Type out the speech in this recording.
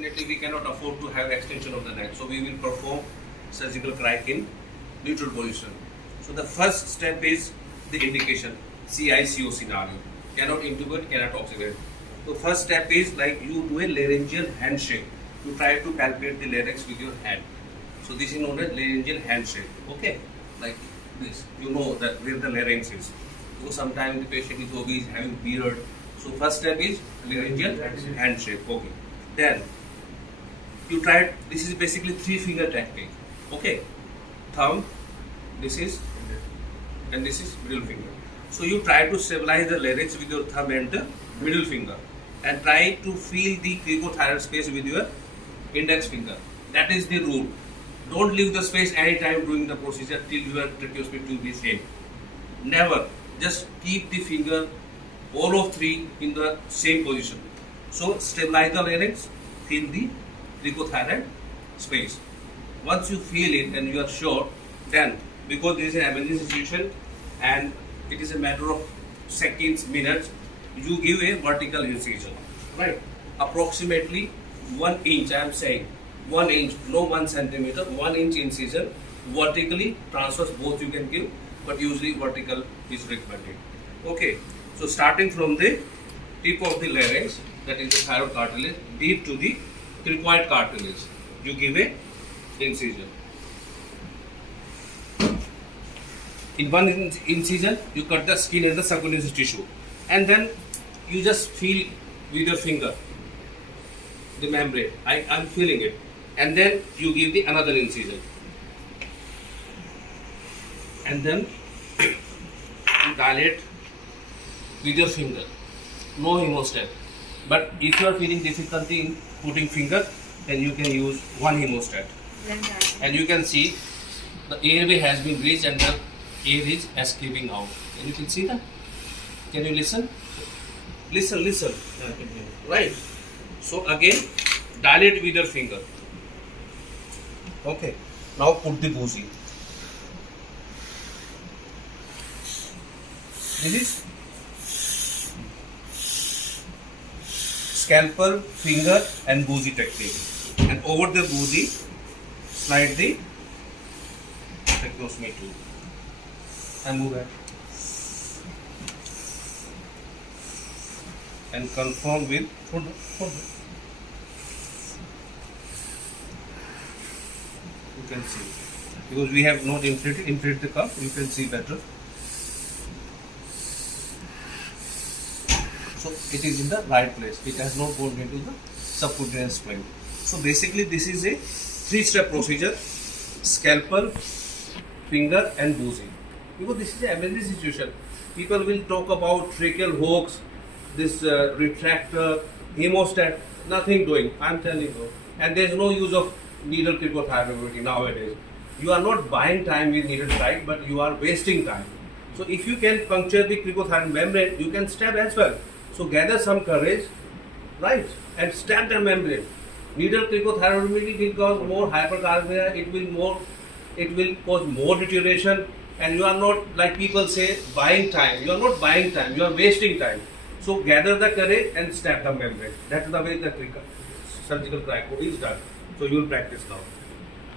definitely we cannot afford to have extension of the neck. So we will perform surgical cric in neutral position. So the first step is the indication, CICO scenario. Cannot intubate, cannot oxygenate. So first step is like you do a laryngeal handshake. You try to palpate the larynx with your hand. So this is known as laryngeal handshake. Okay, like this. You know that where the larynx is. Because sometimes the patient is obese, having beard. So first step is laryngeal handshake. Okay. Then you try. This is basically 3-finger technique. Okay, thumb. This is and this is middle finger. So you try to stabilize the larynx with your thumb and the middle finger, and try to feel the cricothyroid space with your index finger. That is the rule. Don't leave the space anytime during the procedure till your tracheostomy tube is in. Never. Just keep the finger, all of 3 in the same position. So stabilize the larynx, feel the cricothyroid space. Once you feel it and you are sure, then because this is an emergency situation and it is a matter of seconds, minutes, you give a vertical incision, right? Approximately 1 inch, I am saying 1 inch, no 1 centimeter, 1 inch incision, vertically, transverse both you can give, but usually vertical is recommended. Okay, so starting from the tip of the larynx, that is the thyroid cartilage, deep to the cricoid cartilage, you give a incision. In one incision, you cut the skin and the subcutaneous tissue, and then you just feel with your finger the membrane. I am feeling it, and then you give the another incision, and then you dilate with your finger. No hemostat. But if you are feeling difficulty in putting finger, then you can use one hemostat, and you can see the airway has been reached and the air is escaping out. And you can see that. Can you listen? Listen. Right. So again, dilate with your finger. Okay. Now put the boozy. This is scalpel, finger and boozy technique. And over the boozy, slide the tracheostomy tube. And move back. And confirm with you can see, because we have not inflated the cup, you can see better. So it is in the right place. It has not gone into the subcutaneous spine. So basically this is a 3-step procedure: scalpel, finger and boozy. Because this is an emergency situation. People will talk about tracheal hooks, this retractor, hemostat, nothing doing. I am telling you. And there is no use of needle cricothyroidectomy nowadays. You are not buying time with needle site, but you are wasting time. So if you can puncture the cricothyroid membrane, you can stab as well. So gather some courage, right, and stab the membrane. Needle cricothyroidectomy will cause more hypercalcemia. It will cause more deterioration. And you are not, like people say, buying time. You are not buying time, you are wasting time. So gather the courage and stab the membrane. That's the way the surgical cric is done. So you will practice now.